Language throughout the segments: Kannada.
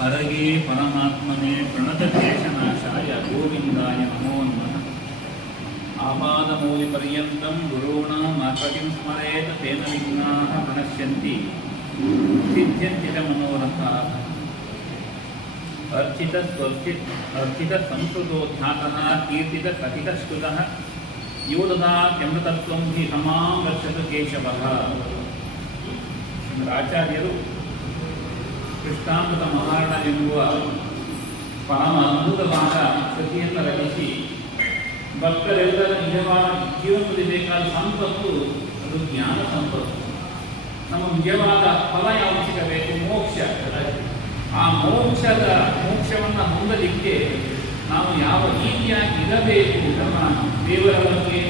ಹರಗೆ ಪರಮಾತ್ಮನೇ ಪ್ರಣತ ಕೇಶನಾಶಾಯ ಗೋವಿಂದಾಯ ನಮೋ ನಮಃ. ಆಪಾದಮೂಲಿಪರ್ಯಂತಂ ಗುರುಣಾಂ ಮಾತೃಕಿಂ ಸ್ಮರೇತ ತೇನ ವಿಘ್ನಾಃ ಪ್ರಣಶ್ಯಂತಿ. ಸಿದ್ಧ್ಯಂತಿ ಚ ಮನೋರಥಾಃ. ಅರ್ಚಿತ ಸ್ವರ್ಚಿತ್ ಅರ್ಚಿತ ಸಂಸ್ಕೃತೋಧ್ಯಾತಃ ಕೀರ್ತಿತ ಕಥಿತ ಶ್ರುತಃ ಯೋ ದದಾತ್ಯಮೃತತ್ವಂ ಹಿ ಸಮಾಂ ರಕ್ಷತು ಕೇಶವಃ ಆಚಾರ್ಯರು ಕೃಷ್ಣಾಮೃತ ಮಹಾರಣ ಎನ್ನುವ ಪರಮ ಅದ್ಭುತವಾದ ಕೃತಿಯನ್ನು ರಚಿಸಿ ಭಕ್ತರೆಲ್ಲರ ನಿಜವಾದ ಜೀವನದಲ್ಲಿ ಬೇಕಾದ ಸಂಪತ್ತು, ಅದು ಜ್ಞಾನ ಸಂಪತ್ತು. ನಮ್ಮ ನಿಜವಾದ ಫಲ ಯಾವುದು ಸಿಗಬೇಕು? ಮೋಕ್ಷ ಆ ಮೋಕ್ಷದ, ಮೋಕ್ಷವನ್ನು ಹೊಂದಲಿಕ್ಕೆ ನಾವು ಯಾವ ರೀತಿಯಾಗಿ ಇರಬೇಕು? ನಮ್ಮ ದೇವರ ಬಗ್ಗೆ,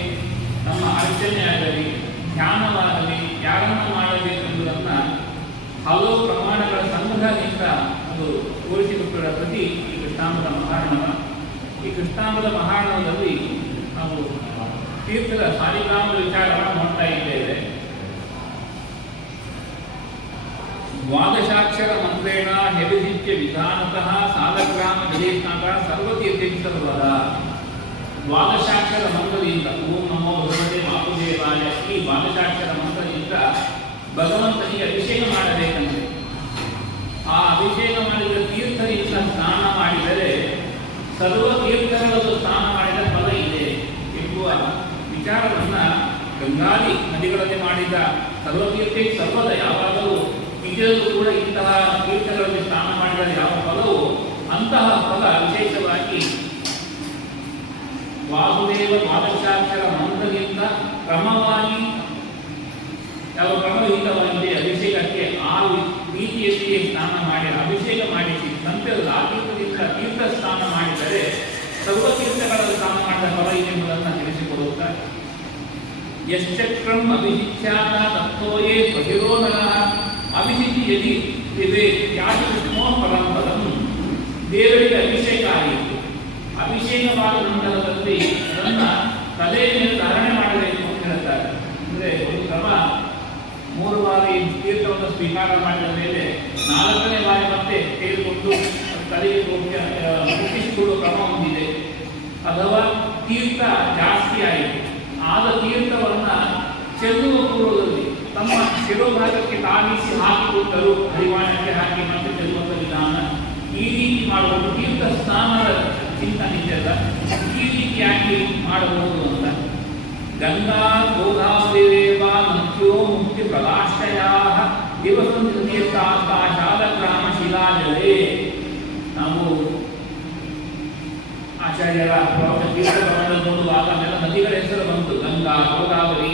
ನಮ್ಮ ಅರ್ಚನೆ ಆಗಲಿ ಧ್ಯಾನವಾಗಲಿ, ಯಾರನ್ನು ಮಾಡಬೇಕೆಂಬುದನ್ನು ಹಲವು ಪ್ರಮಾಣಗಳ ಸಂಗ್ರಹದಿಂದ ಒಂದು ತೋರಿಸಿಕೊಟ್ಟಿರುವ ಪ್ರತಿ ಈ ಕೃಷ್ಣಾಂಬದ ಮಹಾರಣವ ಈ ಕೃಷ್ಣಾಂಬದ ಮಹಾರಣವದಲ್ಲಿ ನಾವು ತೀರ್ಥದ ಸಾಲಿಗ್ರಾಮದ ವಿಚಾರವನ್ನು ನೋಡ್ತಾ ಇದ್ದೇವೆ. ದ್ವಾದಶಾಕ್ಷರ ಮಂತ್ರೇಣ ನೆವಿದಿತ್ಯ ವಿಧಾನತಃ ಸಾಲಗ್ರಾಮ ವಿದೇಶನಾಥ ಸರ್ವತೀರ್ಥಿಸರ್ವದ ದ್ವಾದಶಾಕ್ಷರ ಮಂತ್ರದಿಂದ ಓಂ ನಮೋ ಭಗವತೆ ವಾಸುದೇವಾಯ ಈ ದ್ವಾದಶಾಕ್ಷರ ಮಂತ್ರದಿಂದ ಭಗವಂತನಿಗೆ ಅಭಿಷೇಕ ಮಾಡಬೇಕಂತೆ ಆ ಅಭಿಷೇಕ ಮಾಡಿದ ತೀರ್ಥದಿಂದ ಸ್ನಾನ ಮಾಡಿದರೆ ಸರ್ವ ತೀರ್ಥಗಳಲ್ಲೂ ಸ್ನಾನ ಮಾಡಿದ ಫಲ ಇದೆ ಎಂಬುವ ವಿಚಾರವನ್ನು ಗಂಗಾಲಿ ನದಿಗಳಲ್ಲಿ ಮಾಡಿದ ಸರ್ವತೀರ್ಥಿ ಸರ್ವದ ಯಾವಾಗಲೂ ನಿಜಲ್ಲೂ ಕೂಡ ಇಂತಹ ತೀರ್ಥಗಳಲ್ಲಿ ಸ್ನಾನ ಮಾಡಿದ ಯಾವ ಫಲವು ಅಂತಹ ಫಲ ವಿಶೇಷವಾಗಿ ವಾಸುದೇವ ದ್ವಾದಶಾಕ್ಷರ ಮಂತ್ರದಿಂದ ಕ್ರಮವಾಗಿ ಯಾವ ಕ್ರಮಯುತವಾಗಿದೆ ಅಭಿಷೇಕಕ್ಕೆ ಆ ರೀತಿಯಲ್ಲಿ ಸ್ನಾನ ಮಾಡಿ, ಅಭಿಷೇಕ ಮಾಡಿಸಿ ನಂತರ ಆ ತೀರ್ಥದಿಂದ ತೀರ್ಥ ಸ್ನಾನ ಮಾಡಿದರೆ ಸರ್ವ ತೀರ್ಥಗಳಲ್ಲಿ ಸ್ನಾನ ಮಾಡಿದ ಎಂಬುದನ್ನು ತಿಳಿಸಿಕೊಡುತ್ತಾರೆ ಯಶ್ಚಕ್ರಂ ಅಭಿಷಿಚ್ಯಾತ ತತ್ವಯೇ ಪ್ರತಿರೋಧನ ಅಭಿಜಿತಿ ಯದಿ ಇದೆ ಯಾತಿ ವಿಷ್ಣೋ ಪರಂಪರಂ ದೇವರಿಗೆ ಅಭಿಷೇಕ ಆಯಿತು ಅಭಿಷೇಕವಾದ ನಂತರದಲ್ಲಿ ಅದನ್ನ ತಲೆಯ ಧಾರಣೆ ಮಾಡಬೇಕು ಅಂತ ಹೇಳ್ತಾರೆ ಅಂದ್ರೆ ಒಂದು ಕ್ರಮ ಮೂರು ಬಾರಿ ತೀರ್ಥವನ್ನು ಸ್ವೀಕಾರ ಮಾಡಿದ ಮೇಲೆ ನಾಲ್ಕನೇ ಬಾರಿ ಮತ್ತೆ ತೆಗೆದುಕೊಂಡು ತಲೆಗೆ ಮುಟ್ಟಿಸಿಕೊಳ್ಳುವ ಕ್ರಮ ಹೊಂದಿದೆ. ಅಥವಾ ತೀರ್ಥ ಜಾಸ್ತಿ ಆಯಿತು. ಆದ ತೀರ್ಥವನ್ನ ಚೆಲ್ಲುವ ಪೂರ್ವದಲ್ಲಿ ತಮ್ಮ ಶಿರೋಭಾಗಕ್ಕೆ ತಾಗಿಸಿ ಹಾಕಿಕೊಟ್ಟರು. ಹರಿವಾಣಕ್ಕೆ ಹಾಕಿ ಮತ್ತೆ ಚೆಲ್ಲುವಂತ ವಿಧಾನ ಈ ರೀತಿ ಮಾಡುವುದು ತೀರ್ಥ ಸ್ನಾನದ ಚಿಂತನೆ ಇದೆಯಲ್ಲ ಈ ರೀತಿಯಾಗಿ ಮಾಡಬಹುದು ಅಂತ. ಗಂಗಾ ಗೋದಾವರಿರೇವ ಆಚಾರ್ಯರ ಪ್ರವಚನ ತೀರ್ಥ ಪ್ರವಚನ ನೋಡುವಾಗ ಅಲ್ಲೆಲ್ಲ ನದಿಗಳ ಹೆಸರು ಬಂತು. ಗಂಗಾ, ಗೋದಾವರಿ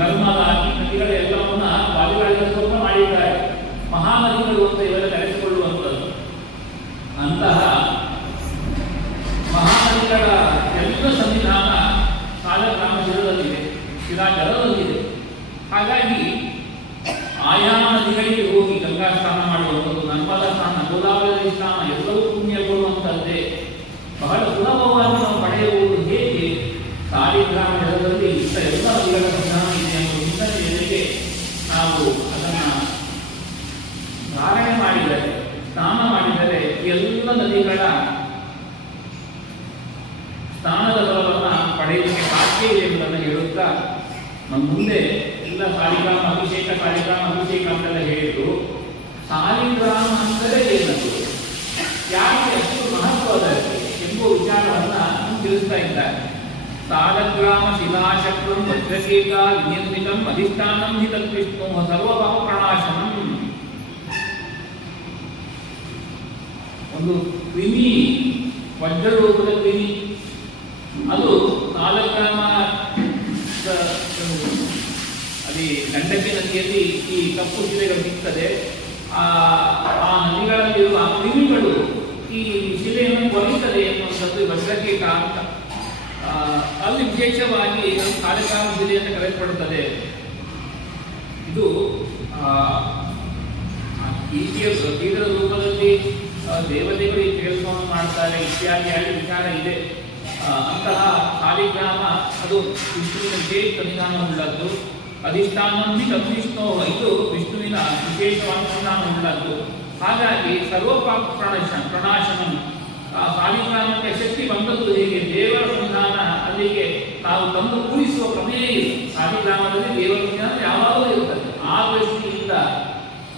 ನರ್ಮದಾ ನದಿಗಳ ಎಲ್ಲವನ್ನ ವಾದಿರಾಜ ಸ್ವಲ್ಪ ಮಾಡಿದ್ದಾರೆ. ಮಹಾನದಿಗಳು ಅಂತ ಇವೆಲ್ಲ ಕರೆಸಿಕೊಳ್ಳುವಂಥದ್ದು ಅಂತಹ ಮಹಾನದಿಗಳ ಎಲ್ಲ ಸಂವಿಧಾನ ಸಾಲಗ್ರಾಮ ಜಲದಲ್ಲಿದೆ ಶಿಲಾ ಜಲದಲ್ಲಿದೆ ಹಾಗಾಗಿ ಆಯಾ ನದಿಗಳಿಗೆ ಹೋಗಿ ಗಂಗಾ ಸ್ನಾನ ಮಾಡುವಂಥದ್ದು ನರ್ಮದಾ ಸ್ನಾನ ಗೋದಾವರಿ ಸ್ನಾನ ಎಲ್ಲವೂ ಪುಣ್ಯ ಕೊಡುವಂಥದ್ದೇ ಬಹಳ ಸುಲಭವಾಗಿ ನಾವು ಪಡೆಯಬಹುದು ಹೇಗೆ ಸಾಲಿಗ್ರಾಮ ಜಲದಲ್ಲಿ ಇಂಥ ಎಲ್ಲ ನದಿಗಳ ಸಂಧಾನ ಇದೆ ಎಂಬ ಚಿಂತನೆಯೊಂದಿಗೆ ನಾವು ಅದನ್ನು ಧಾರಣೆ ಮಾಡಿದರೆ ಸ್ನಾನ ಮಾಡಿದರೆ ಎಲ್ಲ ನದಿಗಳ ಸ್ನಾನದ ಫಲವನ್ನು ಪಡೆಯಲಿಕ್ಕೆ ಸಾಧ್ಯ ಹೇಳುತ್ತಾ ನಮ್ಮ ಮುಂದೆ ಎಲ್ಲ ಸಾಲಿಗ್ರಾಮ ಅಭಿಷೇಕ ಸಾಲಿಗ್ರಾಮ ಅಭಿಷೇಕ ಅಂತೆಲ್ಲ ಹೇಳಿದ್ರು. ಸಾಲಿಗ್ರಾಮ ಅಂದರೆ ಏನದು? ಯಾಕೆ ಎಷ್ಟು ಮಹತ್ವದ ಎಂಬ ವಿಚಾರವನ್ನ ತಿಳಿಸ್ತಾ ಇದ್ದಾರೆ. ಸಾಲಗ್ರಾಮ ಶಿಲಾಶಕ್ರಂ ವಜ್ರಕೇಕ ವಿನಿರ್ಮಿತಂ ಅಧಿಷ್ಠಾನಂ ಹಿ ತದ್ವಿಷ್ಣು ಸರ್ವಭಾವ ಪ್ರಣಾಶನಂ ಒಂದು ಕ್ರಿಮಿ ವಜ್ರ ರೂಪದ ಕ್ರಿಮಿ. ಅದು ಸಾಲಗ್ರಾಮ ಅಲ್ಲಿ ಗಂಡಕಿ ಈ ಕಪ್ಪು ಶಿಲೆಗಳು ಸಿಗ್ತದೆ ಆ ನದಿಗಳಲ್ಲಿರುವ ಕ್ರಿಮಿಗಳು ಈ ಶಿಲೆಯನ್ನು ಕೊಲಿಸದೆ ಎನ್ನುವಂಥದ್ದು ಭದ್ರಕ್ಕೆ ಕಾರಣ ಅಲ್ಲಿ ವಿಶೇಷವಾಗಿ ಕಾರ್ಯಕ್ರಮ ಶಿಲೆ ಅಂತ ಕರೆಯಲ್ಪಡುತ್ತದೆ. ಇದು ತೀರ್ಥ ತೀರದ ರೂಪದಲ್ಲಿ ದೇವತೆಗಳು ಈ ಕೆಲಸವನ್ನು ಮಾಡ್ತಾರೆ ಇತ್ಯಾದಿಯಾಗಿ ವಿಚಾರ ಇದೆ. ಅಂತಹ ಕಾಲಿಗ್ರಾಮ ಅದು ವಿಷ್ಣುವಿನ ವಿಶೇಷ ಸನ್ನಿಧಾನವುಳ್ಳದ್ದು. ಅಧಿಷ್ಠಾನಂದಿ ಲಕ್ಷ್ಮಿಷ್ಣೋ ಇದು ವಿಷ್ಣುವಿನ ವಿಶೇಷವಾದ ಸನ್ನಿಧಾನವುಳ್ಳದ್ದು ಹಾಗಾಗಿ ಸರ್ವಪಾಪ ಪ್ರಣಶ ಪ್ರಣಾಶನ ಸಾಲಿಗ್ರಾಮಕ್ಕೆ ಶಕ್ತಿ ಬಂದದ್ದು ಹೇಗೆ? ದೇವರ ಸಂಧಾನ ಅಲ್ಲಿಗೆ ತಾವು ತಂದು ಕೂಡಿಸುವ ಪ್ರಮೇಯ ಇಲ್ಲ ಸಾಲಿಗ್ರಾಮದಲ್ಲಿ ದೇವರ ಸಂಧಾನ ಯಾವಾಗಲೂ ಇರುತ್ತದೆ. ಆ ದೃಷ್ಟಿಯಿಂದ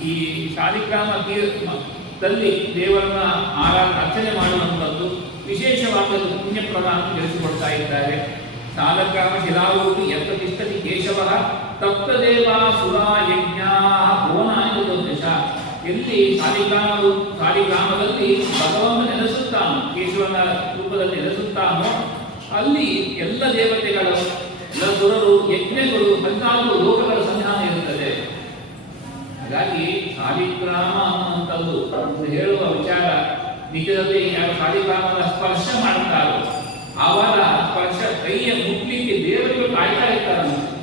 ಈ ಶಾಲಿಗ್ರಾಮ ತೀರ್ಥದಲ್ಲಿ ದೇವರನ್ನ ಆರಾಧ ಅರ್ಚನೆ ಮಾಡುವಂಥದ್ದು ವಿಶೇಷವಾದದ್ದು ಪುಣ್ಯ ಪ್ರಧಾನ ತಿಳಿಸಿಕೊಡ್ತಾ ಇದ್ದಾರೆ. ಸಾಲಗ್ರಾಮ ಶಿಲಾರೂಪಿ ಎತ್ತ ತಿಷ್ಟತಿ ತಪ್ತದೇವ ಯಜ್ಞಾ ಯಜ್ಞ ಭುವನ ದಶ ಎಲ್ಲಿ ಶಾಲಿಗ್ರಾಮ ಶಾಲಿಗ್ರಾಮದಲ್ಲಿ ಭಗವಂತ ನೆಲೆಸುತ್ತಾನೋ, ಕೇಶವನ ರೂಪದಲ್ಲಿ ನೆಲೆಸುತ್ತಾನೋ, ಅಲ್ಲಿ ಎಲ್ಲ ದೇವತೆಗಳು ಸುರರು ಯಜ್ಞಗಳು ಹದಿನಾಲ್ಕು ಲೋಕಗಳ ಸಂಧಾನ ಇರುತ್ತದೆ. ಹಾಗಾಗಿ ಸಾಲಿಗ್ರಾಮ ಒಂದು ಹೇಳುವ ವಿಚಾರ ನಿಜದಲ್ಲಿ ಯಾರು ಸಾಲಿಗ್ರಾಮದ ಸ್ಪರ್ಶ ಮಾಡುತ್ತಾರೋ ಅವರ ಸ್ಪರ್ಶ ಕೈಯ ಮುಟ್ಲಿಕ್ಕೆ ದೇವರಿಗೆ ಕಾಯ್ತಾ ಇರ್ತಾರೆ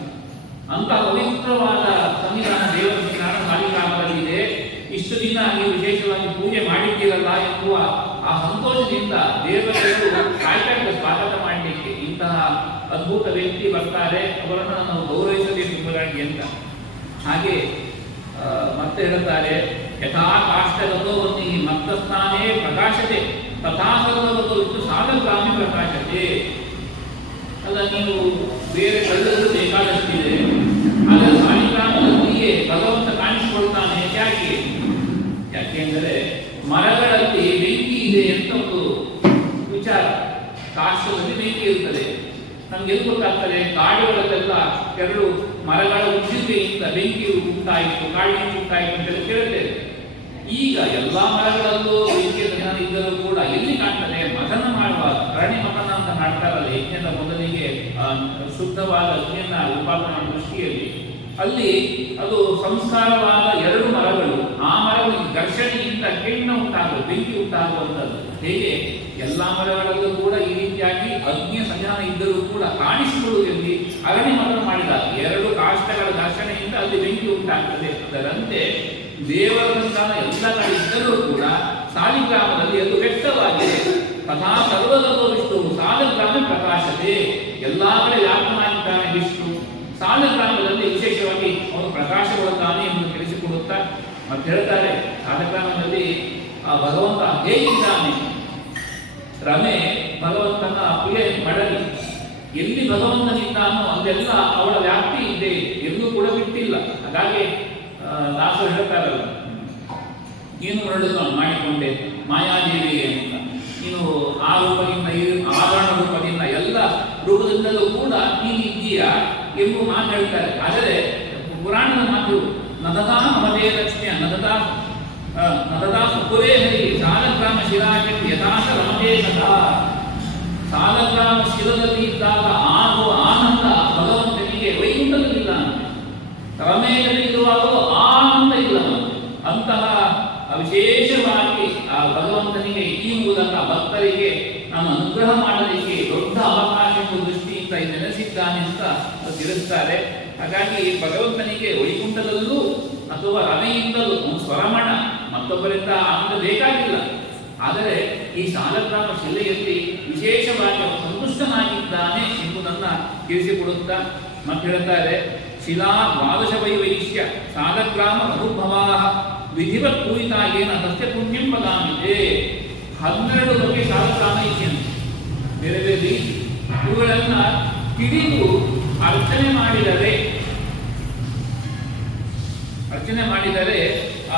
ಅಂತ ಪವಿತ್ರವಾದ ಸಂವಿಧಾನ ದೇವರ ಸಂವಿಧಾನ ಇಷ್ಟು ದಿನ ನೀವು ವಿಶೇಷವಾಗಿ ಪೂಜೆ ಮಾಡಿದ್ದೀರಲ್ಲ ಎನ್ನುವ ಆ ಸಂತೋಷದಿಂದ ದೇವತೆಗಳು ಇದ್ದಾರೆ ಸ್ವಾಗತ ಮಾಡಲಿಕ್ಕೆ ಇಂತಹ ಅದ್ಭುತ ವ್ಯಕ್ತಿ ಬರ್ತಾರೆ. ಅವರನ್ನು ನಾವು ಗೌರವಿಸಬೇಕು ಎಂಬುದಾಗಿ ಅಂತ. ಹಾಗೆ ಮತ್ತೆ ಹೇಳ್ತಾರೆ ಯಥಾ ಒಂದು ಮತ್ತಸ್ಥಾನೇ ಪ್ರಕಾಶತೆ ತಥಾ ಸರ್ವಗತೋ ಇಷ್ಟು ಸಾಲಗ್ರಾಮಿ ಪ್ರಕಾಶತೆ. ಅಲ್ಲ, ನೀವು ಬೇರೆ ಕಳ್ಳರು ಬೇಕಾದಷ್ಟಿದೆ. ಆದರೆ ಸಾಯಂಕಾಲದಲ್ಲಿಯೇ ಭಗವಂತ ಕಾಣಿಸಿಕೊಳ್ತಾನೆ. ಯಾಕೆ? ಯಾಕೆಂದರೆ ಮರಗಳಲ್ಲಿ ಬೆಂಕಿ ಇದೆ ಅಂತ ಒಂದು ವಿಚಾರ. ಕಾಶದಲ್ಲಿ ಬೆಂಕಿ ಇರ್ತದೆ. ನಮ್ಗೆ ಗೊತ್ತಾಗ್ತದೆ, ಕಾಡುಗಳಲ್ಲೆಲ್ಲ ಎರಡು ಮರಗಳ ಉಜ್ಜಿಕೆಯಿಂದ ಬೆಂಕಿ ಉಂಟಾಯಿತು ಕಾಡಿಗೆ ಉಂಟಾಯಿತು ಅಂತ ಕೇಳುತ್ತೇವೆ ಈಗ ಎಲ್ಲಾ ಮರಗಳಲ್ಲೂ ಬೆಂಕಿಯ ಜ್ಞಾನ ಇದ್ದರೂ ಕೂಡ ಎಲ್ಲಿ ಕಾಣ್ತದೆ? ಮದನ ಮಾಡುವಾಗ ಪ್ರಾಣಿ ಮದನ ಅಂತ ಮಾಡ್ತಾರಲ್ಲ, ಯಜ್ಞದ ಮೊದಲಿಗೆ ಶುದ್ಧವಾದ ಅಗ್ನಿಯನ್ನ ಉಪಾದನೆ ಮಾಡುವ ಅಲ್ಲಿ ಅದು ಸಂಸ್ಕಾರವಾದ ಎರಡು ಮರಗಳು. ಆ ಮರಗಳು ಘರ್ಷಣೆಯಿಂದ ಕೆಣ್ಣ ಉಂಟಾಗುವ, ಬೆಂಕಿ ಉಂಟಾಗುವಂಥದ್ದು. ಹೇಗೆ? ಎಲ್ಲಾ ಮರಗಳಲ್ಲೂ ಕೂಡ ಈ ರೀತಿಯಾಗಿ ಅಗ್ನಿಯ ಸಂಧಾನ ಇದ್ದರೂ ಕೂಡ ಕಾಣಿಸಿಕೊಳ್ಳುವುದರಲ್ಲಿ ಅರಣ್ಯ ಮರ ಮಾಡಿದ ಎರಡು ಕಾಷ್ಟಗಳ ಘರ್ಷಣೆಯಿಂದ ಅಲ್ಲಿ ಬೆಂಕಿ ಉಂಟಾಗ್ತದೆ. ಅದರಂತೆ ದೇವರ ಸಂಧಾನ ಎಲ್ಲ ಕಡೆ ಇದ್ದರೂ ಕೂಡ ಸಾಲಿಗ್ರಾಮದಲ್ಲಿ ಅದು ವ್ಯಕ್ತವಾಗಿದೆ. ತಥಾ ಸರ್ವದಲ್ಲೋ ವಿಷ್ಣು ಸಾಲಿಗ್ರಾಮ ಪ್ರಕಾಶತೆ. ಎಲ್ಲಾ ಕಡೆ ವಿಷ್ಣು ಸಾಲಗ್ರಾಮದಲ್ಲಿ ವಿಶೇಷವಾಗಿ ಅವನು ಪ್ರಕಾಶಗೊಳ್ಳುತ್ತಾನೆ ಎಂದು ತಿಳಿಸಿಕೊಡುತ್ತಾ ಮತ್ತೆ ಹೇಳ್ತಾರೆ ಕಾಲಕ್ರಮದಲ್ಲಿ ಆ ಭಗವಂತ ಹೇಗಿದ್ದಾನೆ ರಮೆ ಭಗವಂತನ ಪ್ರಿಯ ಮಡಲಿ. ಎಲ್ಲಿ ಭಗವಂತನಿದ್ದಾನೋ ಅಲ್ಲೆಲ್ಲ ಅವಳ ವ್ಯಾಪ್ತಿ ಇದೆ ಎಲ್ಲೂ ಕೂಡ ಬಿಟ್ಟಿಲ್ಲ. ಹಾಗಾಗಿ ದಾಸರು ಹೇಳ್ತಾರಲ್ಲ, ನೀನು ಮರಳುಗಳನ್ನು ಮಾಡಿಕೊಂಡೆ, ಮಾಯಾದೇವಿ ಅಂತ. ನೀನು ಆ ರೂಪದಿಂದ ಆಧಾರ ರೂಪದಿಂದ ಎಲ್ಲ ರೂಪದಿಂದಲೂ ಕೂಡ ನೀನು ಎಂಬ ಮಾತು ಹೇಳ್ತಾರೆ. ಆದರೆ ಪುರಾಣದ ಮಾತು ನದದಾ ನಮದೇ ಲಕ್ಷ್ಮಿಯ ನದತಾ ನದದಾ ಸುಪುರೇ ಹರಿ, ಸಾಲಗ್ರಾಮ ಶಿಲಾಜಿ, ಯಥಾಶ ರಮದೇ ಸದಾ. ಸಾಲಗ್ರಾಮ ಶಿರದಲ್ಲಿ ಇದ್ದಾಗ ಆಗೋ ಆನಂದ ಭಗವಂತನಿಗೆ ವೈಕುಂಠದಲ್ಲಿಲ್ಲ ರಮೆಯಲ್ಲಿರುವಾಗಲೂ ಆನಂದ ಇಲ್ಲ ಅಂತಹ ವಿಶೇಷವಾಗಿ ಆ ಭಗವಂತನಿಗೆ ಈ ಮೂಲಕ ಭಕ್ತರಿಗೆ ನಾನು ಅನುಗ್ರಹ ಮಾಡಲಿಕ್ಕೆ ತಿಳಿಸ್ತಾರೆ ಹಾಗಾಗಿ ಭಗವಂತನಿಗೆ ವೈಕುಂಠದಲ್ಲೂ ಅಥವಾ ರವೆಯಿಂದಲೂ ಸ್ವರಮಣ ಮತ್ತೊಬ್ಬರಿಂದ ಆನಂದ ಬೇಕಾಗಿಲ್ಲ. ಆದರೆ ಈ ಸಾಲಗ್ರಾಮ ಶಿಲೆಯಲ್ಲಿ ವಿಶೇಷವಾಗಿ ಸಂತುಷ್ಟನಾಗಿದ್ದಾನೆ ಎಂಬುದನ್ನು ತಿಳಿಸಿಕೊಡುತ್ತಾ ಮತ್ತೆ ಹೇಳ್ತಾರೆ ಶಿಲಾ ದ್ವಾದಶ ವೈವೈಶ್ಯ ಸಾಲಗ್ರಾಮ ಅನುಭವಾ ವಿಧಿವತ್ ಪೂರಿತಾಗೇನ ಸತ್ಯ ಪುಣ್ಯಂ ಪದಾಮಿದೆ ಹನ್ನೆರಡು ಬಗ್ಗೆ ಸಾಲಗ್ರಾಮ ಇದೆಯಂತೆ ಬೇರೆ ಬೇರೆ ಇವುಗಳನ್ನ ತಿಳಿದು ಅರ್ಚನೆ ಮಾಡಿದರೆ ಅರ್ಚನೆ ಮಾಡಿದರೆ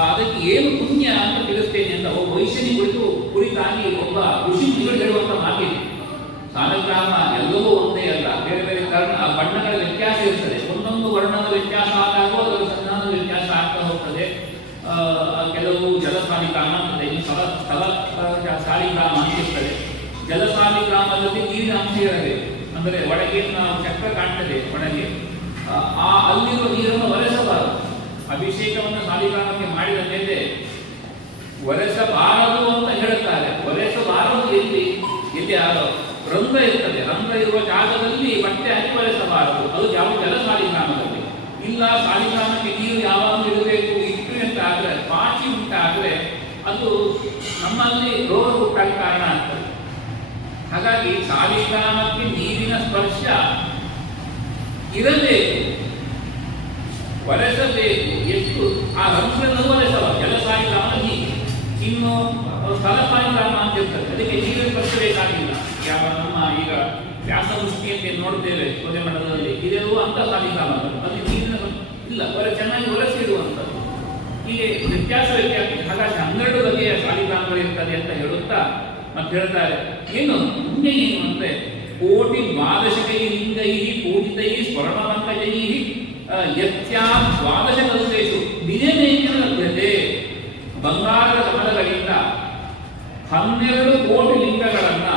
ಅದಕ್ಕೆ ಏನು ಪುಣ್ಯ ಅಂತ ತಿಳಿಸ್ತೇನೆ ಅಂತ ಒಬ್ಬ ವೈಶ್ಯನಿ ಕುರಿತು, ಕುರಿತಾಗಿ ಒಬ್ಬ ಋಷಿ ಮುನಿಗಳು ಹೇಳುವಂತ ಮಾತಿದೆ ಸಾಲಗ್ರಾಮ ಎಲ್ಲವೂ ಒಂದೇ ಅಲ್ಲ. ಬೇರೆ ಬೇರೆ ಕಾರಣ ಬಣ್ಣಗಳ ವ್ಯತ್ಯಾಸ ಇರ್ತದೆ. ಒಂದೊಂದು ವರ್ಣದ ವ್ಯತ್ಯಾಸ ಆದಾಗ ಅದರ ಸಂಧಾನದ ವ್ಯತ್ಯಾಸ ಆಗ್ತಾ ಹೋಗ್ತದೆ. ಕೆಲವು ಜಲಸಾಲಿಗ್ರಾಮ ಅಂತದೆ ಇನ್ನು ಸ್ಥಳ ಸ್ಥಳ ಸಾಲಿಗ್ರಾಮ ಅಂತ ಇರ್ತದೆ. ಜಲಸಾಲಿಗ್ರಾಮದಲ್ಲಿ ನೀರಿನ ಅಂಶ ಇರಬೇಕು. ಅಂದರೆ ನಾವು ಚಕ್ರ ಕಾಣ್ತದೆ ಒಳಗೆ. ಆ, ಅಲ್ಲಿರುವ ನೀರನ್ನು ಒರೆಸಬಾರದು. ಅಭಿಷೇಕವನ್ನು ಸಾಲಿಗ್ರಾಮಕ್ಕೆ ಮಾಡಿದ ಮೇಲೆ ಒರೆಸಬಾರದು ಅಂತ ಹೇಳ್ತಾರೆ ಒರೆಸಬಾರದು ಎಲ್ಲಿ? ಎಲ್ಲಿ ರಂಧ್ರ ಇರ್ತದೆ. ರಂಧ್ರ ಇರುವ ಜಾಗದಲ್ಲಿ ಬಟ್ಟೆ ಹಾಕಿ ಒರೆಸಬಾರದು. ಅದು ಯಾವ ಜಲ ಸಾಲಿಗ್ರಾಮದಲ್ಲಿ. ಇಲ್ಲ ಸಾಲಿಗ್ರಾಮಕ್ಕೆ ನೀರು ಯಾವಾಗಲೂ ಇರಬೇಕು. ಇಟ್ಟು ಅಂತ ಆದರೆ ಪಾಚಿ ಉಂಟಾದರೆ ಅದು ನಮ್ಮಲ್ಲಿ ರೋಗ ಉಂಟಾಗಿ ಕಾರಣ ಆಗ್ತದೆ. ಹಾಗಾಗಿ ಸಾಲಿಗ್ರಾಮಕ್ಕೆ ನೀರಿನ ಸ್ಪರ್ಶ ಇರಬೇಕು ಒರೆಸಬೇಕು, ಎಷ್ಟು ಆ ಹಂಸನ್ನು ಒರೆಸವ? ಜಲ ಸಾಯಿರಾಮ ಹೀಗೆ. ಇನ್ನು ಸ್ಥಳ ಸಾಯಿರಾಮ ಅಂತ ಇರ್ತಾರೆ ಅದಕ್ಕೆ ನೀರು ಬರ್ತಿರಬೇಕಾಗಿಲ್ಲ ಯಾವ ನಮ್ಮ ಈಗ ವ್ಯಾಸವೃಷ್ಟಿಯಲ್ಲಿ ನೋಡ್ತೇವೆ ಕೊನೆ ಮಠದಲ್ಲಿ. ಇದೆಲ್ಲವೂ ಅಂತ ಸಾಯಿರಾಮ ಅಲ್ಲಿ ನೀರಿನ ಇಲ್ಲ ಹೊರ ಚೆನ್ನಾಗಿ ಒರೆಸಿರುವಂಥದ್ದು. ಹೀಗೆ ವ್ಯತ್ಯಾಸ ವ್ಯತ್ಯಾಸ. ಹಾಗಾಗಿ ಹನ್ನೆರಡು ಬಗೆಯ ಸಾಲಿಗ್ರಾಮಗಳು ಇರ್ತದೆ ಅಂತ ಹೇಳುತ್ತಾ ಮತ್ತೆ ಹೇಳ್ತಾರೆ. ಏನು ಮುಂದೆ ಏನು ಅಂದರೆ ಕೋಟಿ ದ್ವಾದಶಕೈಲಿಂಗೈ ಕೋಟಿತೈ ಸ್ವರ್ಣವಂಕಜೈ ಯತ್ಯಾ ದ್ವಾದಶ ದಿನೇನೇನ ಲಭ್ಯತೆ ಬಂಗಾರದ ಕಮಲಗಳಿಂದ ಹನ್ನೆರಡು ಕೋಟಿ ಲಿಂಗಗಳನ್ನ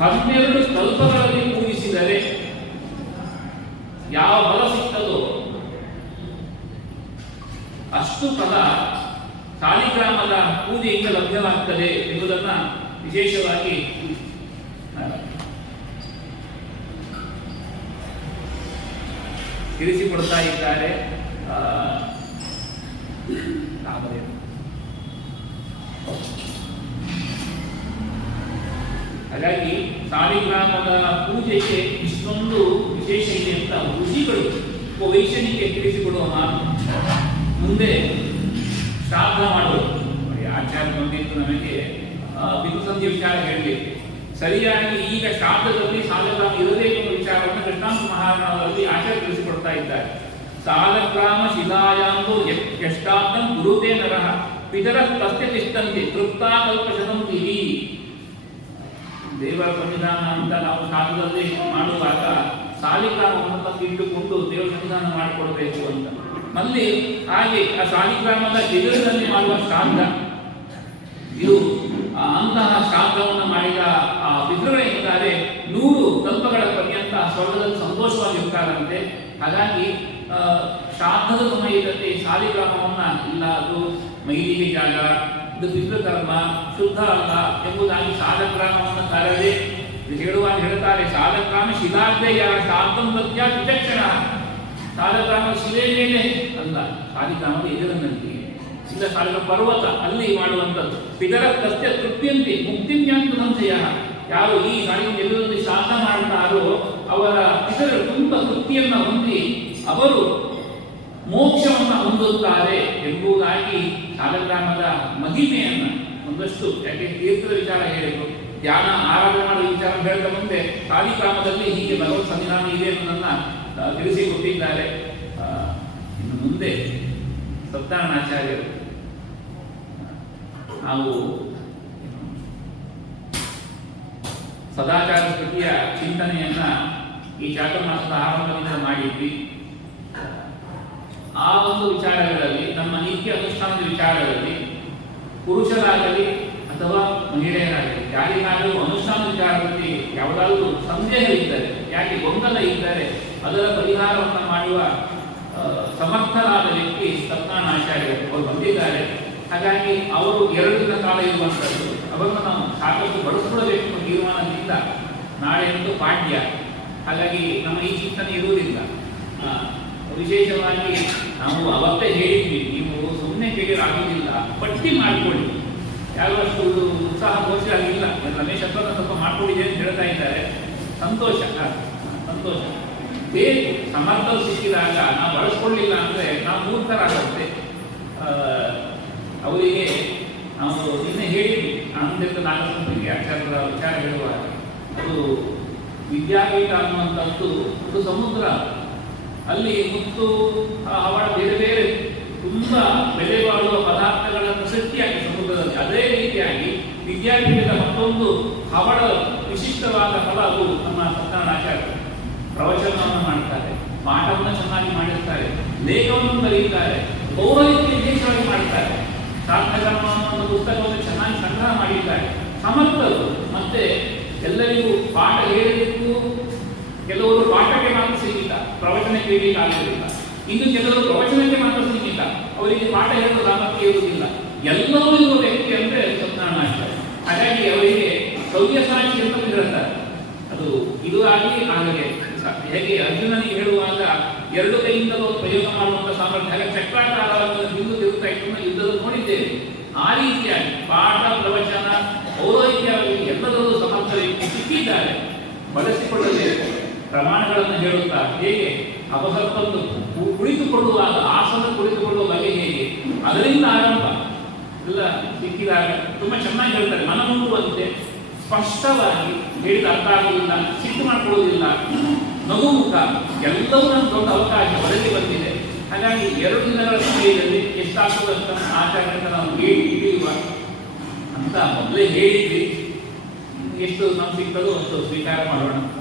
ಹನ್ನೆರಡು ಕಲ್ಪಗಳಲ್ಲಿ ಪೂಜಿಸಿದರೆ ಯಾವ ಫಲ ಸಿಗ್ತದೋ? ಅಷ್ಟು ಫಲ ಕಾಳಿಗ್ರಾಮದ ಪೂಜೆಯಿಂದ ಲಭ್ಯವಾಗ್ತದೆ ಎಂಬುದನ್ನ ವಿಶೇಷವಾಗಿ ಆ, ತಿಳಿಸಿಕೊಡ್ತಾ ಇದ್ದಾರೆ. ಹಾಗಾಗಿ ಸಾಲಿಗ್ರಾಮದ ಪೂಜೆಗೆ ಇಷ್ಟೊಂದು ವಿಶೇಷ ಇದೆ ಅಂತ ಋಷಿಗಳು ವೈಶ್ಯನಿಗೆ ತಿಳಿಸಿಕೊಡುವ ಮಾತು. ಮುಂದೆ ಶ್ರಾದ್ದ ಆಚಾರ ಆಚಾರ್ಯ ಬಂದಿತ್ತು ನಮಗೆ ಬಿಂದುಸಂಧಿ ವಿಚಾರ ಹೇಳಲಿಕ್ಕೆ ಸರಿಯಾಗಿ ಈಗ ಶ್ರಾದ್ದದಲ್ಲಿ ಸಾಲಗ್ರಾಮ ಇರಬೇಕು ಎಂಬ ವಿಚಾರವನ್ನು ಕೃಷ್ಣಾಂಶ ಮಹಾರಾಣದಲ್ಲಿ ಆಚಾರ್ಯ ತಿಳಿಸಿಕೊಡ್ತಾ ಇದ್ದಾರೆ. ಸಾಲಗ್ರಾಮ ಶಿಲಾಯಾಂದು ಯಷ್ಟಾರ್ಥಂ ಗುರುತೇ ನರಃ, ಪಿತರ ತಸ್ಯ ತಿಷ್ಟಂತೆ, ತೃಪ್ತಾ ಕಲ್ಪಶತಂ ತಿಹಿ. ದೇವರ ಸಂವಿಧಾನ ಅಂತ ನಾವು ಸಾಲದಲ್ಲಿ ಮಾಡುವಾಗ ಸಾಲಿಗ್ರಾಮವನ್ನು ಇಟ್ಟುಕೊಂಡು ದೇವರ ಸಂವಿಧಾನ ಮಾಡಿಕೊಡಬೇಕು ಅಂತ. ಮಲ್ಲಿ ಹಾಗೆ ಆ ಸಾಲಿಗ್ರಾಮದ ಎದುರಿನಲ್ಲಿ ಮಾಡುವ ಶಾಂತ ಇದು ಅಂತಹ ಶ್ರಾದ್ದವನ್ನು ಮಾಡಿದ ಆ ಪಿತೃಗಳೇನಿದ್ದಾರೆ ನೂರು ಕಲ್ಪಗಳ ಪರ್ಯಂತ ಸ್ವರ್ಗದಲ್ಲಿ ಸಂತೋಷವಾಗಿರ್ತಾರಂತೆ ಹಾಗಾಗಿ ಶ್ರಾದ್ದದ ಸಮಯದಲ್ಲಿ ಶಾಲಿಗ್ರಾಮವನ್ನು ಇಲ್ಲ, ಅದು ಮೈಲಿಗೆ ಜಾಗ, ಇದು ಪಿತೃಕರ್ಮ ಶುದ್ಧ ಅಲ್ಲ ಎಂಬುದಾಗಿ ಸಾಲಗ್ರಾಮವನ್ನು ತರದೆ ಹೇಳುವಾಗ ಹೇಳ್ತಾರೆ. ಸಾಲಗ್ರಾಮ ಶಿಲಾಗ್ರೆಯ ಶಾಂತಂ ಪ್ರತ್ಯ ವಿಚಕ್ಷಣ. ಸಾಲಗ್ರಾಮ ಶಿಲೆ ಮೇಲೆ ಅಲ್ಲ ಸಾಲಿಗ್ರಾಮದ ಎದುರಿನಲ್ಲಿ. ಇಲ್ಲ ಸಾಲಿಗ್ರಾಮ ಪರ್ವತ ಅಲ್ಲಿ ಮಾಡುವಂಥದ್ದು. ಪಿತರ ಕತ್ಯ ತೃಪ್ತಿಯಂತೆ ಮುಕ್ತಿ ಸಂಶಯ. ಯಾರು ಈ ಸಾಲಿನ ಎದುರಲ್ಲಿ ಶಾಂತ ಮಾಡ್ತಾರೋ ಅವರ ಇತರ ತುಂಬ ವೃತ್ತಿಯನ್ನು ಹೊಂದಿ ಅವರು ಮೋಕ್ಷವನ್ನ ಹೊಂದುತ್ತಾರೆ ಎಂಬುದಾಗಿ ಸಾಲಗ್ರಾಮದ ಮಹಿಮೆಯನ್ನು ಒಂದಷ್ಟು ಯಾಕೆ ತೀರ್ಥದ ವಿಚಾರ ಹೇಳಿದ್ರು. ಧ್ಯಾನ, ಆರಾಧನೆ ಮಾಡುವ ವಿಚಾರ ಹೇಳಿದ ಮುಂದೆ ಸಾಲಿಗ್ರಾಮದಲ್ಲಿ ಹೀಗೆ ಭಗವತ್ ಸಂವಿಧಾನ ಇದೆ ಅನ್ನೋದನ್ನ ತಿಳಿಸಿಕೊಟ್ಟಿದ್ದಾರೆ. ಇನ್ನು ಮುಂದೆ ಸತ್ಯನಾರಾಯಣಾಚಾರ್ಯರು ನಾವು ಸದಾಚಾರ ಸ್ಥಿತಿಯ ಚಿಂತನೆಯನ್ನ ಈ ಚಾತುರ್ಮಾಸದ ಆರಂಭದಿಂದ ಮಾಡಿದ್ವಿ. ಆ ಒಂದು ವಿಚಾರಗಳಲ್ಲಿ, ನಮ್ಮ ನಿತ್ಯ ಅನುಷ್ಠಾನದ ವಿಚಾರಗಳಲ್ಲಿ, ಪುರುಷರಾಗಲಿ ಅಥವಾ ಮಹಿಳೆಯರಾಗಲಿ, ಯಾರಿಗಾದರೂ ಅನುಷ್ಠಾನ ವಿಚಾರದಲ್ಲಿ ಯಾವುದಾದರೂ ಸಂದೇಹವಿದ್ದರೆ ಯಾಕೆ ಗೊಂದಲ ಇದ್ದರೆ, ಅದರ ಪರಿಹಾರವನ್ನು ಮಾಡುವ ಸಮರ್ಥರಾದ ವ್ಯಕ್ತಿ ಸತ್ಯನಾರಾಯಣಾಚಾರ್ಯರು ಅವರು ಬಂದಿದ್ದಾರೆ. ಹಾಗಾಗಿ ಅವರು ಎರಡು ದಿನ ಕಾಲ ಇರುವಂಥದ್ದು ಅವರನ್ನು ನಾವು ಸಾಕಷ್ಟು ಬಳಸಿಕೊಳ್ಳಬೇಕು ಎಂಬ ತೀರ್ಮಾನದಿಂದ ನಾಳೆ ಒಂದು ಪಾಡ್ಯ. ಹಾಗಾಗಿ ನಮ್ಮ ಈ ಚಿಂತನೆ ಇರುವುದಿಲ್ಲ. ವಿಶೇಷವಾಗಿ ನಾವು ಅವತ್ತೇ ಹೇಳಿದ್ವಿ, ನೀವು ಸುಮ್ಮನೆ ಕೇಳಿರಾಗುವುದಿಲ್ಲ ಪಟ್ಟಿ ಮಾಡಿಕೊಳ್ಳಿ. ಯಾರು ಉತ್ಸಾಹ ಉತ್ಸಾಹ ಆಗಿಲ್ಲ ರಮೇಶ್ ಹತ್ರ ಸ್ವಲ್ಪ ಮಾಡ್ಕೊಂಡಿದೆ ಅಂತ ಹೇಳ್ತಾ ಇದ್ದಾರೆ. ಸಂತೋಷ ಸಂತೋಷ. ಬೇಕು ಸಮರ್ಥ ಸಿಕ್ಕಿದಾಗ ನಾವು ಬಳಸ್ಕೊಳ್ಳಿಲ್ಲ ಅಂದರೆ ನಾವು ಮೂರ್ಖರಾಗುತ್ತೆ. ಅವರಿಗೆ ನಾವು ನಿನ್ನೆ ಹೇಳಿದ್ವಿ, ಆನಂದಿತ ನಾಗಸಂತಿಗೆ ಅಕ್ಷರ ವಿಚಾರ ಹೇಳುವಾಗ. ಅದು ವಿದ್ಯಾಪೀಠ ಅನ್ನುವಂಥದ್ದು ಒಂದು ಸಮುದ್ರ. ಅಲ್ಲಿ ಮುತ್ತು ಅವಳ ಬೇರೆ ಬೇರೆ, ತುಂಬಾ ಬೆಲೆ ಬಾಳುವ ಪದಾರ್ಥಗಳನ್ನು ಪ್ರಶಸ್ತಿಯಾಗಿ ಸಮುದ್ರದಲ್ಲಿ. ಅದೇ ರೀತಿಯಾಗಿ ವಿದ್ಯಾಪೀಠದ ಮತ್ತೊಂದು ಅವಳ ವಿಶಿಷ್ಟವಾದ ಫಲ ಅದು ನಮ್ಮ ಸತ್ಯನಾರಾಯಣಾಚಾರ್ಯರು ಪ್ರವಚನವನ್ನು ಮಾಡುತ್ತಾರೆ ಪಾಠವನ್ನು ಚೆನ್ನಾಗಿ ಮಾಡಿರ್ತಾರೆ. ಲೇಖವನ್ನು ಬರೆಯುತ್ತಾರೆ ಪೌರಹಿತ್ಯ ವಿಶೇಷವಾಗಿ ಮಾಡ್ತಾರೆ. ಒಂದು ಪುಸ್ತಕವನ್ನು ಚೆನ್ನಾಗಿ ಸಂಗ್ರಹ ಮಾಡಿದ್ದಾರೆ ಸಮರ್ಥರು. ಮತ್ತೆ ಎಲ್ಲರಿಗೂ ಪಾಠ ಹೇಳಲಿಕ್ಕೂ ಕೆಲವರು ಪಾಠಕ್ಕೆ ಮಾತ್ರ ಸಿಗಿಲ್ಲ ಪ್ರವಚನ ಕೇಳಲಿಕ್ಕೆ ಆಗುವುದಿಲ್ಲ ಇನ್ನು ಕೆಲವರು ಪ್ರವಚನಕ್ಕೆ ಮಾತ್ರ ಸಿಗಲಿಲ್ಲ ಅವರಿಗೆ ಪಾಠ ಹೇಳಲು ಸಾಮರ್ಥ್ಯ ಇರುವುದಿಲ್ಲ. ಎಲ್ಲರೂ ಇರುವ ವ್ಯಕ್ತಿ ಅಂದ್ರೆ ಸತ್ಯನಾರಾಯಣ ಹಾಗಾಗಿ ಅವರಿಗೆ ಸೌಖ್ಯ ಸಾಕ್ಷಿ ಅಂತ ಹೇಳ್ತಾರೆ ಅದು ಇದು ಆಗಲಿ ಆಗಲಿ ಹೇಗೆ ಅರ್ಜುನನಿಗೆ ಹೇಳುವಾಗ ಎರಡು ಕೈಯಿಂದಲೂ ಪ್ರಯೋಗ ಮಾಡುವಂತ ಸಾಮರ್ಥ್ಯ, ಹಾಗೆ ಚಕ್ರಾಕಾರವಾದ ಹಿಂದೂ ಇಟ್ಟು ಯುದ್ಧದಲ್ಲಿ ಆ ರೀತಿಯಾಗಿ ಪಾಠ, ಪ್ರವಚನ ಪೌರೋಹಿತ್ಯವಾಗಿ ಎಲ್ಲದರಲ್ಲೂ ಸಮರ್ಥರಿಗೆ ಸಿಕ್ಕಿದ್ದಾರೆ ಬಳಸಿಕೊಳ್ಳಬೇಕು. ಪ್ರಮಾಣಗಳನ್ನು ಹೇಳುತ್ತಾ ಹೇಗೆ? ಕು- ಕುಳಿತುಕೊಳ್ಳುವಾಗ, ಆಸನ ಕುಳಿತುಕೊಳ್ಳುವ ಬಗೆ ಹೇಗೆ? ಅದರಿಂದ ಆರಂಭ. ಎಲ್ಲ ಸಿಕ್ಕಿದಾಗ ತುಂಬ ಚೆನ್ನಾಗಿ ಹೇಳ್ತಾರೆ. ಮನ ಮುಟ್ಟುವಂತೆ ಸ್ಪಷ್ಟವಾಗಿ ಹೇಳಿದ ಅರ್ಥ ಆಗುವುದಿಲ್ಲ, ಸಿಟ್ಟು ಮಾಡಿಕೊಳ್ಳುವುದಿಲ್ಲ. ನಗು ಮುಖ ಎಲ್ಲವೂ ನಮ್ಮ ದೊಡ್ಡ ಅವಕಾಶ ಒದಗಿ ಬಂದಿದೆ. ಹಾಗಾಗಿ ಎರಡು ದಿನಗಳ ಸಮಯದಲ್ಲಿ ಎಷ್ಟಾಗ್ತದೆ ಅಂತ ಆಚರಣೆ ನಾವು ಹೇಳಿ ಹಿಡಿಯುವ ಅಂತ ಮೊದಲೇ ಹೇಳಿದ್ವಿ. ಎಷ್ಟು ನಮ್ಗೆ ಸಿಗ್ತದೋ ಅಷ್ಟು ಸ್ವೀಕಾರ ಮಾಡೋಣ.